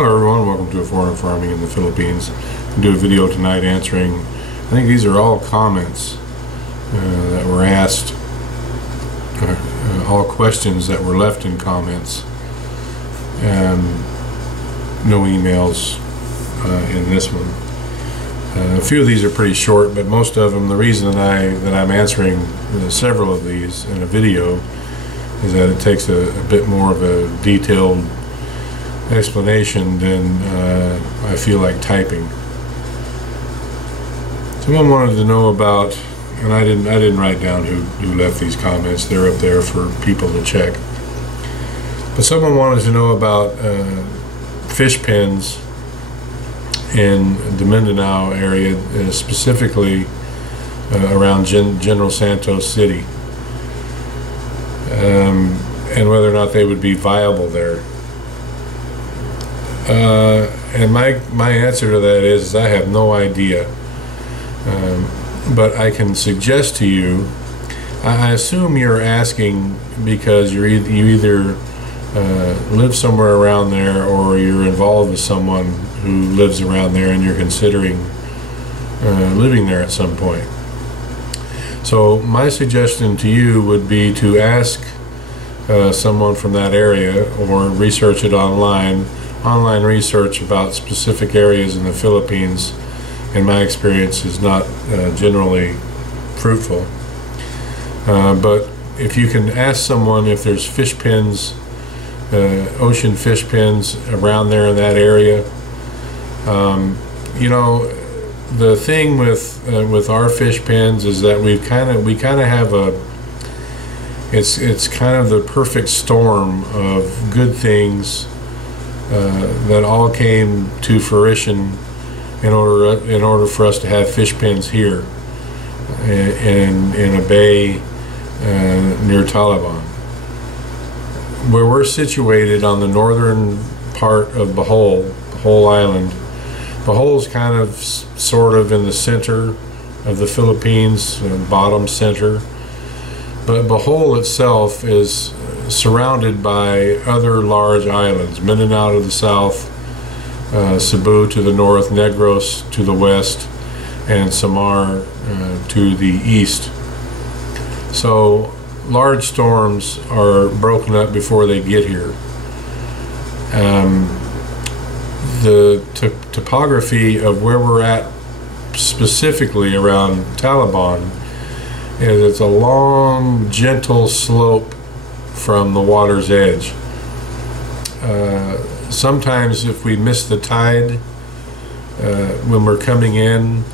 Hello everyone, welcome to Foreign Farming in the Philippines. I'll do a video tonight answering, I think these are all comments that were asked, all questions that were left in comments, and no emails in this one. A few of these are pretty short, but most of them, the reason that I'm answering several of these in a video is that it takes a bit more of a detailed explanation than I feel like typing. Someone wanted to know about, and I didn't write down who left these comments. They're up there for people to check. But someone wanted to know about fish pens in the Mindanao area, specifically around General Santos City, and whether or not they would be viable there. And my answer to that is I have no idea, but I can suggest to you, I assume you're asking because you either live somewhere around there or you're involved with someone who lives around there and you're considering living there at some point. So my suggestion to you would be to ask someone from that area or research it online. Online research about specific areas in the Philippines, in my experience, is not generally fruitful. But if you can ask someone if there's fish pens, ocean fish pens around there in that area, you know, the thing with our fish pens is that we kind of have it's kind of the perfect storm of good things that all came to fruition in order for us to have fish pens here in a bay near Taliban. Where we're situated on the northern part of Bohol Island. Bohol's kind of sort of in the center of the Philippines, bottom center, but Bohol itself is surrounded by other large islands: Mindanao to the south, Cebu to the north, Negros to the west, and Samar to the east. So large storms are broken up before they get here. The topography of where we're at specifically around Taliban is it's a long, gentle slope from the water's edge. Sometimes if we miss the tide when we're coming in,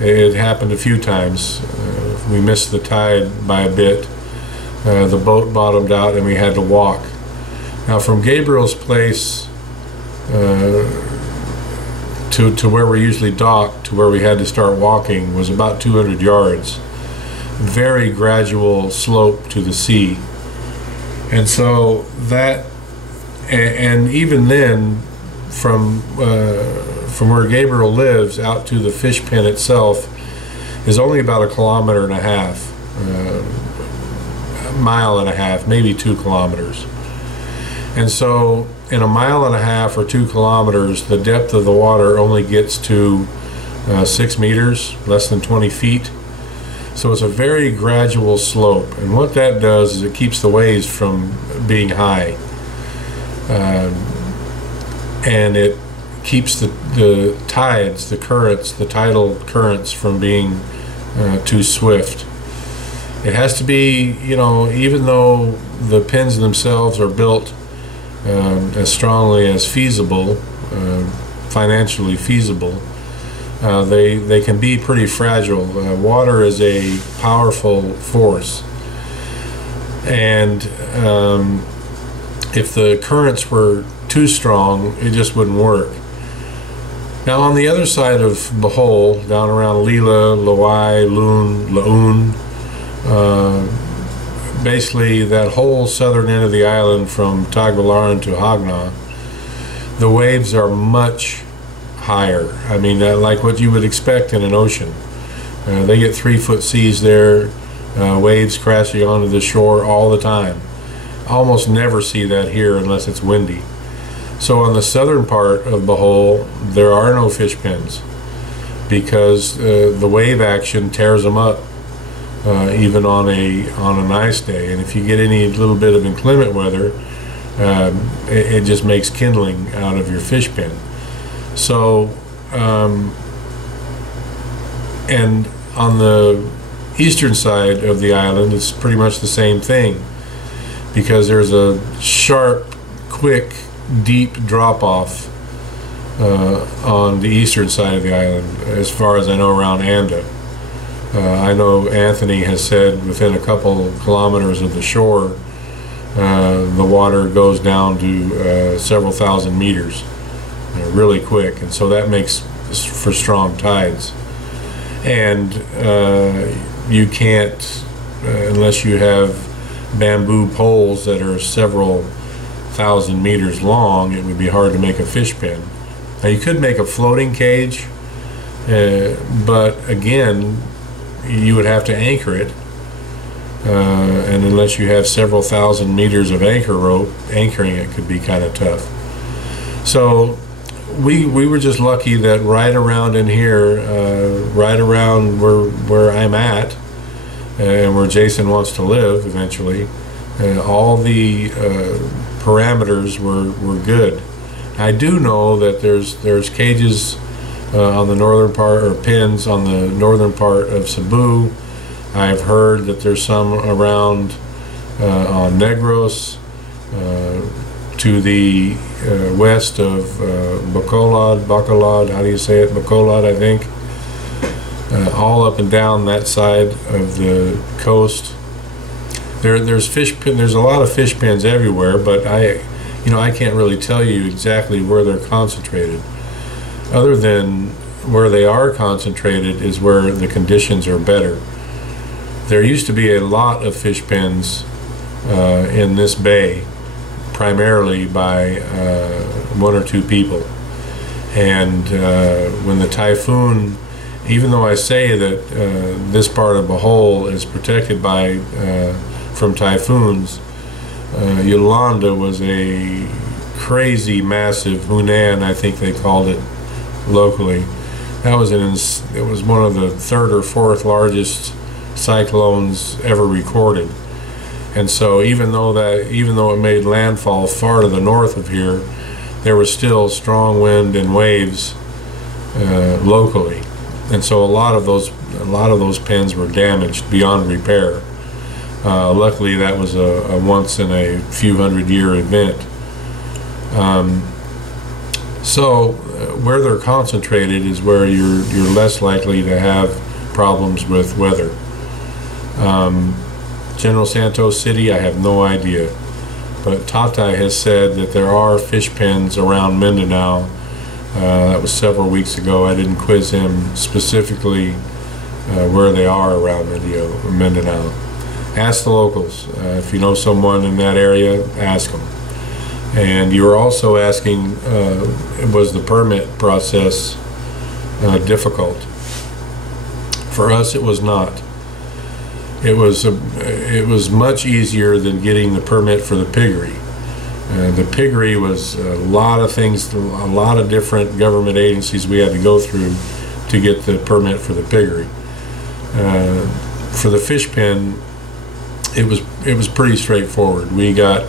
it happened a few times, we missed the tide by a bit, the boat bottomed out and we had to walk. Now from Gabriel's place to where we usually dock to where we had to start walking was about 200 yards. Very gradual slope to the sea. And so that, and even then, from where Gabriel lives out to the fish pen itself is only about 1.5 kilometers, a mile and a half, maybe 2 kilometers. And so in 1.5 miles or 2 kilometers, the depth of the water only gets to 6 meters, less than 20 feet. So it's a very gradual slope, and what that does is it keeps the waves from being high, and it keeps the tides, the currents, the tidal currents from being too swift. It has to be, you know, even though the pens themselves are built as strongly as feasible, financially feasible, they can be pretty fragile. Water is a powerful force, and if the currents were too strong, it just wouldn't work. Now on the other side of Bohol, down around Lila, Loai, Laun, basically that whole southern end of the island from Tagbilaran to Hagna, the waves are much higher. I mean, like what you would expect in an ocean. They get 3-foot seas there, waves crashing onto the shore all the time. I almost never see that here unless it's windy. So on the southern part of Bohol, there are no fish pens because the wave action tears them up, even on a nice day. And if you get any little bit of inclement weather, it just makes kindling out of your fish pen. So, and on the eastern side of the island, it's pretty much the same thing, because there's a sharp, quick, deep drop-off on the eastern side of the island, as far as I know, around Anda. I know Anthony has said within a couple kilometers of the shore, the water goes down to several thousand meters really quick, and so that makes for strong tides. And you can't, unless you have bamboo poles that are several thousand meters long, it would be hard to make a fish pen. Now you could make a floating cage, but again, you would have to anchor it, and unless you have several thousand meters of anchor rope, anchoring it could be kind of tough. So we were just lucky that right around in here, right around where I'm at, and where Jason wants to live eventually, all the parameters were good. I do know that there's cages on the northern part, or pens on the northern part of Cebu. I've heard that there's some around on Negros, to the west of Bacolod, how do you say it? Bacolod, I think. All up and down that side of the coast. There's a lot of fish pens everywhere, but I can't really tell you exactly where they're concentrated. Other than where they are concentrated is where the conditions are better. There used to be a lot of fish pens in this bay, primarily by one or two people. And when the typhoon, even though I say that this part of Bohol is protected by from typhoons, Yolanda was a crazy, massive Hunan, I think they called it locally. It was one of the third or fourth largest cyclones ever recorded. And so even though it made landfall far to the north of here, there was still strong wind and waves locally. And so a lot of those pens were damaged beyond repair. Luckily, that was a once in a few hundred-year event. So where they're concentrated is where you're less likely to have problems with weather. General Santos City, I have no idea, but Tata has said that there are fish pens around Mindanao. That was several weeks ago. I didn't quiz him specifically where they are around Mindanao. Ask the locals. If you know someone in that area, ask them. And you were also asking, was the permit process difficult? For us, it was not. It was much easier than getting the permit for the piggery. The piggery was a lot of things, a lot of different government agencies we had to go through to get the permit for the piggery. For the fish pen, it was pretty straightforward. We got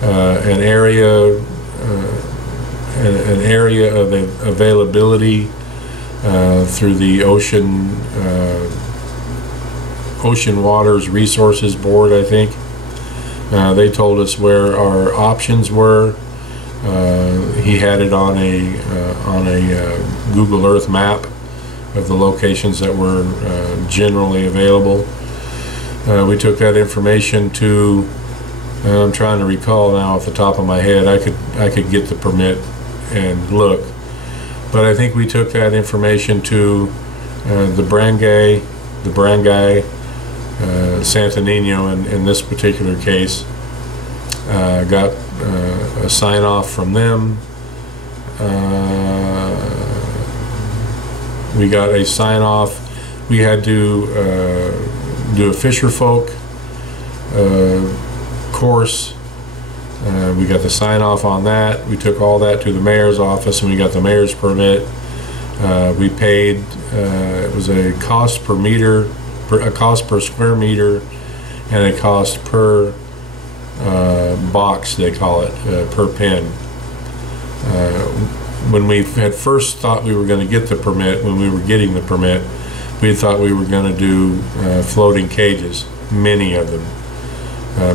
an area of availability through the Ocean Waters Resources Board, I think. They told us where our options were. He had it on a Google Earth map of the locations that were generally available. We took that information to, I'm trying to recall now off the top of my head. I could get the permit and look, but I think we took that information to the barangay, Santo Nino in this particular case. Got a sign off from them. We got a sign off. We had to do a fisher folk course We got the sign off on that. We took all that to the mayor's office and we got the mayor's permit. We paid, it was a cost per meter, a cost per square meter, and a cost per box, they call it, per pen. When we had first thought we were going to get the permit, when we were getting the permit, we thought we were going to do floating cages, many of them,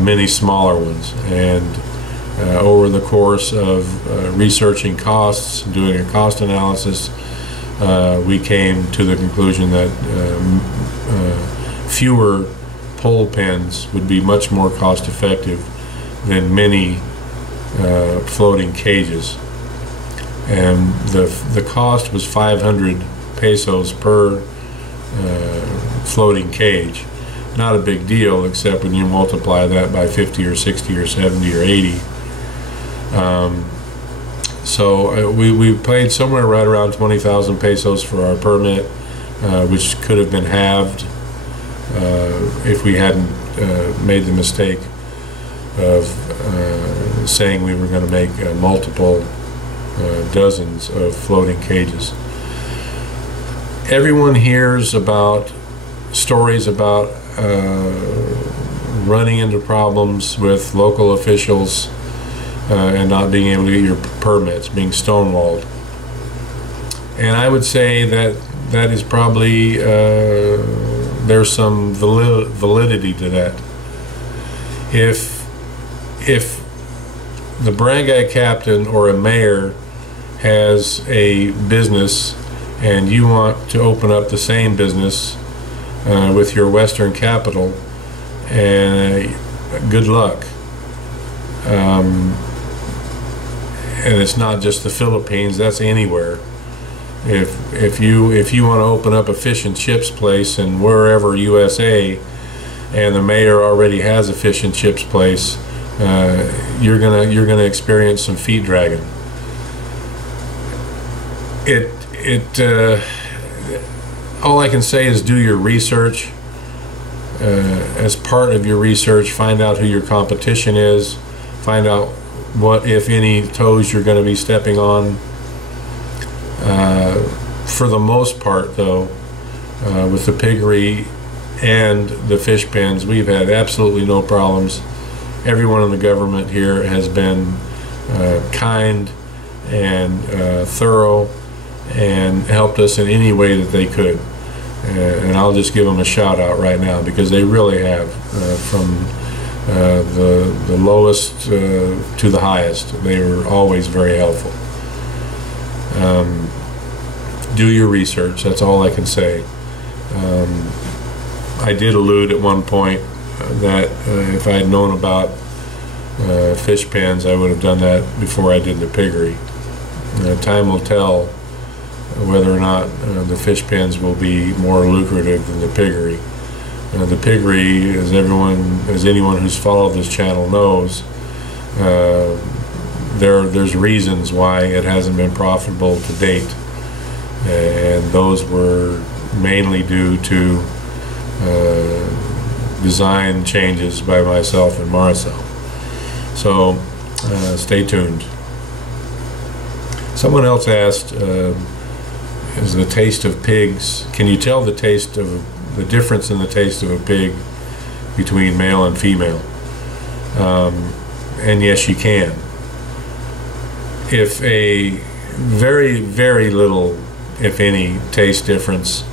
many smaller ones. And over the course of researching costs, doing a cost analysis, we came to the conclusion that fewer pole pens would be much more cost effective than many floating cages. And the cost was 500 pesos per floating cage. Not a big deal, except when you multiply that by 50 or 60 or 70 or 80. So we paid somewhere right around 20,000 pesos for our permit, which could have been halved if we hadn't made the mistake of saying we were going to make multiple dozens of floating cages. Everyone hears about stories about running into problems with local officials and not being able to get your permits, being stonewalled. And I would say that that is probably, there's some validity to that. If the barangay captain or a mayor has a business and you want to open up the same business with your western capital, and good luck. And it's not just the Philippines, that's anywhere. If you want to open up a fish and chips place in wherever USA, and the mayor already has a fish and chips place, you're gonna experience some feet dragging. All I can say is do your research. As part of your research, find out who your competition is, find out what, if any, toes you're going to be stepping on. For the most part, though, with the piggery and the fish pens, we've had absolutely no problems. Everyone in the government here has been kind and thorough and helped us in any way that they could. And I'll just give them a shout out right now, because they really have, from the lowest to the highest. They were always very helpful. Do your research, that's all I can say. I did allude at one point that if I had known about fish pens, I would have done that before I did the piggery. Time will tell whether or not the fish pens will be more lucrative than the piggery. The piggery, as anyone who's followed this channel knows, there's reasons why it hasn't been profitable to date, and those were mainly due to design changes by myself and Marcel. So stay tuned. Someone else asked, is the taste of pigs, can you tell the difference in the taste of a pig between male and female? And yes, you can. If a very, very little, if any, taste difference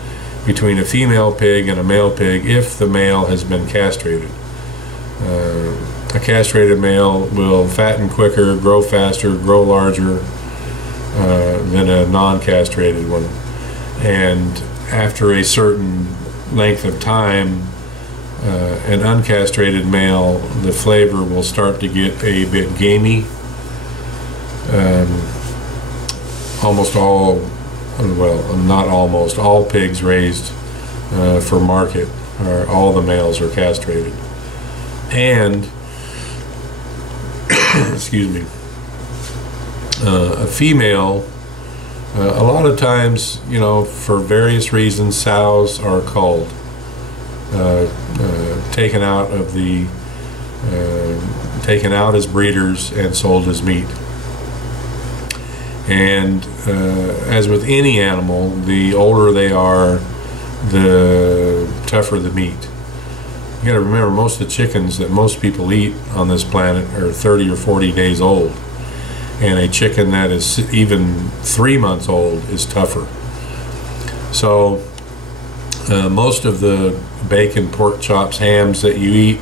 between a female pig and a male pig if the male has been castrated. A castrated male will fatten quicker, grow faster, grow larger than a non-castrated one. And after a certain length of time, an uncastrated male, the flavor will start to get a bit gamey. Almost all, well, not almost, all pigs raised for market, all the males are castrated. And, excuse me, a female, a lot of times, you know, for various reasons, sows are culled, taken out of the taken out as breeders and sold as meat. And as with any animal, the older they are, the tougher the meat. You got to remember, most of the chickens that most people eat on this planet are 30 or 40 days old, and a chicken that is even 3 months old is tougher. So most of the bacon, pork chops, hams that you eat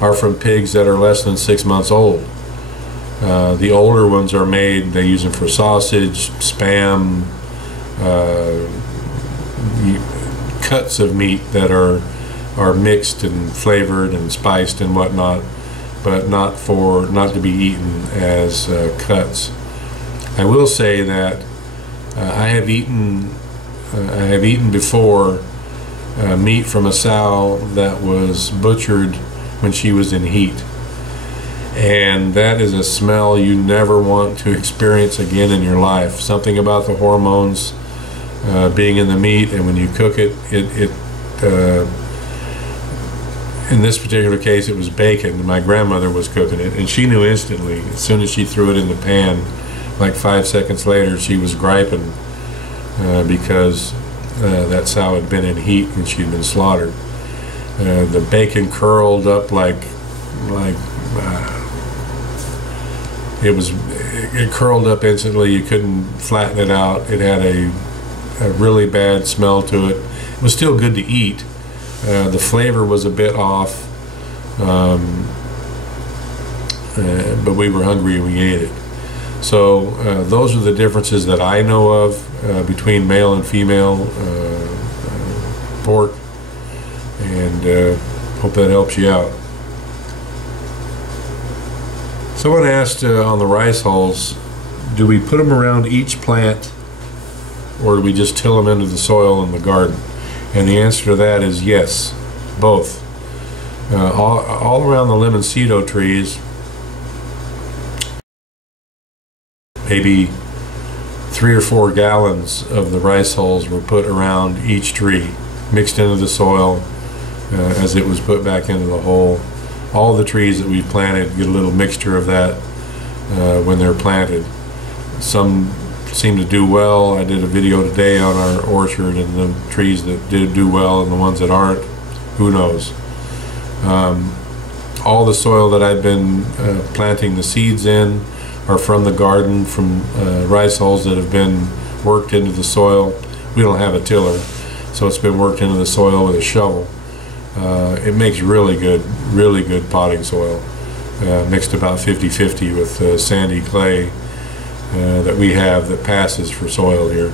are from pigs that are less than 6 months old. The older ones are made, they use them for sausage, spam, cuts of meat that are mixed and flavored and spiced and whatnot, but not to be eaten as cuts. I will say that I have eaten before meat from a sow that was butchered when she was in heat, and that is a smell you never want to experience again in your life. Something about the hormones being in the meat, and when you cook it, in this particular case it was bacon. My grandmother was cooking it, and she knew instantly. As soon as she threw it in the pan, like 5 seconds later, she was griping because that sow had been in heat when she'd been slaughtered. The bacon curled up like it curled up instantly. You couldn't flatten it out. It had a really bad smell to it. It was still good to eat. The flavor was a bit off, but we were hungry and we ate it. So those are the differences that I know of between male and female pork, and hope that helps you out. Someone asked on the rice hulls, do we put them around each plant, or do we just till them into the soil in the garden? And the answer to that is yes, both. All around the limoncito trees, maybe 3 or 4 gallons of the rice hulls were put around each tree, mixed into the soil as it was put back into the hole. All the trees that we've planted get a little mixture of that when they're planted. Some seem to do well. I did a video today on our orchard and the trees that did do well and the ones that aren't, who knows. All the soil that I've been planting the seeds in are from the garden, from rice hulls that have been worked into the soil. We don't have a tiller, so it's been worked into the soil with a shovel. It makes really good potting soil, mixed about 50-50 with sandy clay that we have that passes for soil here.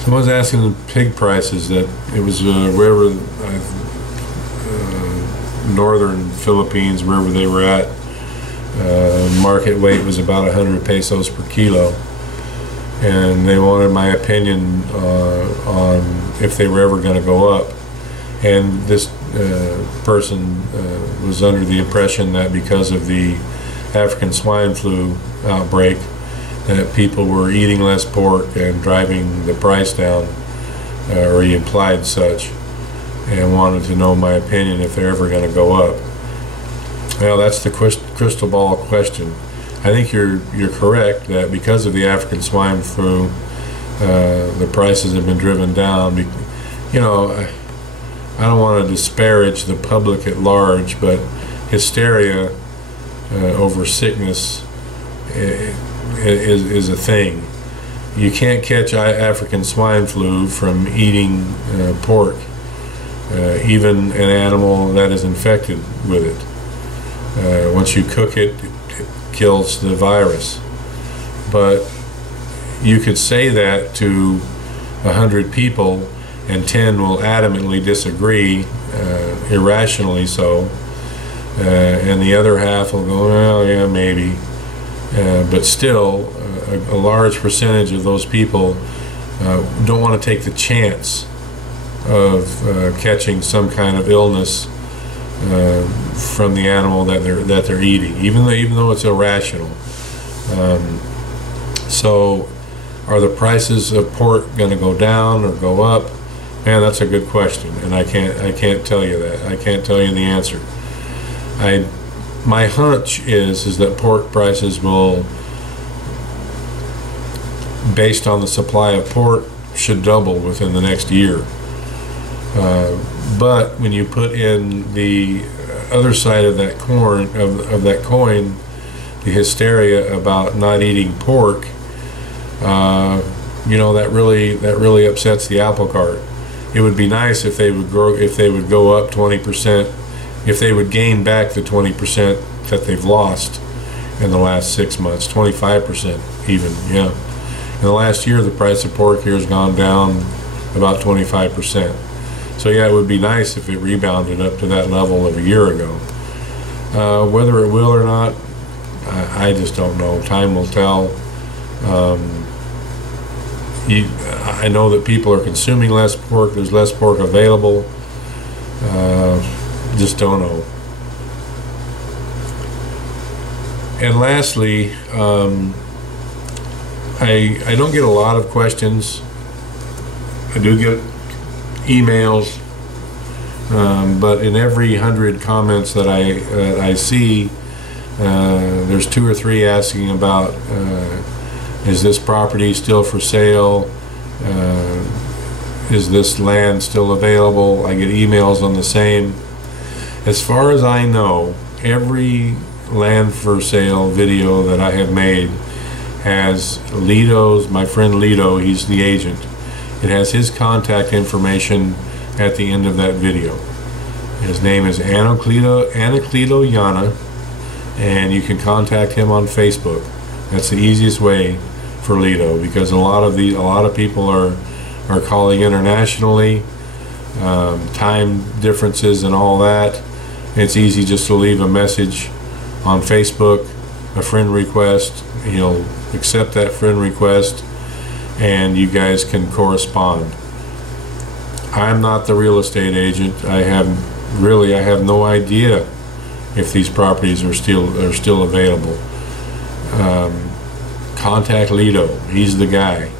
Someone's asking the pig prices. That it was wherever northern Philippines, wherever they were at, market weight was about 100 pesos per kilo, and they wanted my opinion on if they were ever going to go up. And this person was under the impression that because of the African swine flu outbreak, that people were eating less pork and driving the price down, or he implied such, and wanted to know my opinion if they're ever going to go up. Well, that's the crystal ball question. I think you're correct that because of the African swine flu, the prices have been driven down. You know, I don't want to disparage the public at large, but hysteria over sickness is a thing. You can't catch African swine flu from eating pork, even an animal that is infected with it. Once you cook it, it kills the virus. But you could say that to 100 people, and 10 will adamantly disagree, irrationally so, and the other half will go, well, yeah, maybe. But still, a large percentage of those people don't want to take the chance of catching some kind of illness from the animal that they're eating, even though it's irrational. So, are the prices of pork going to go down or go up? Man, that's a good question, and I can't tell you that. I can't tell you the answer. My hunch is that pork prices will, based on the supply of pork, should double within the next year. But when you put in the other side of that coin, the hysteria about not eating pork, you know, that really upsets the apple cart. It would be nice if they would go up 20%, if they would gain back the 20% that they've lost in the last 6 months, 25% even, yeah. In the last year, the price of pork here has gone down about 25%. So yeah, it would be nice if it rebounded up to that level of a year ago. Whether it will or not, I just don't know. Time will tell. I know that people are consuming less pork. There's less pork available. Just don't know. And lastly, I don't get a lot of questions. I do get emails, but in every 100 comments that I see, there's 2 or 3 asking about, is this property still for sale? Is this land still available? I get emails on the same. As far as I know, every land for sale video that I have made has my friend Lito, he's the agent. It has his contact information at the end of that video. His name is Anacleto Yana, and you can contact him on Facebook. That's the easiest way for Lito, because a lot of people are calling internationally, time differences and all that. It's easy just to leave a message on Facebook, a friend request. He'll accept that friend request, and you guys can correspond. I'm not the real estate agent. I have no idea if these properties are still available. Contact Lito. He's the guy.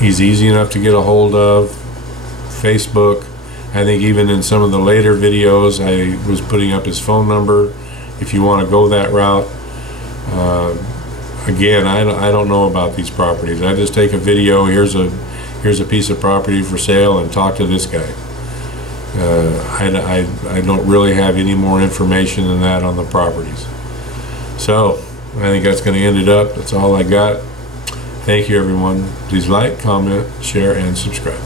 He's easy enough to get a hold of. Facebook. I think even in some of the later videos I was putting up his phone number if you want to go that route. Again, I don't know about these properties. I just take a video, here's a piece of property for sale, and talk to this guy. I don't really have any more information than that on the properties. So I think that's going to end it up. That's all I got. Thank you, everyone. Please like, comment, share, and subscribe.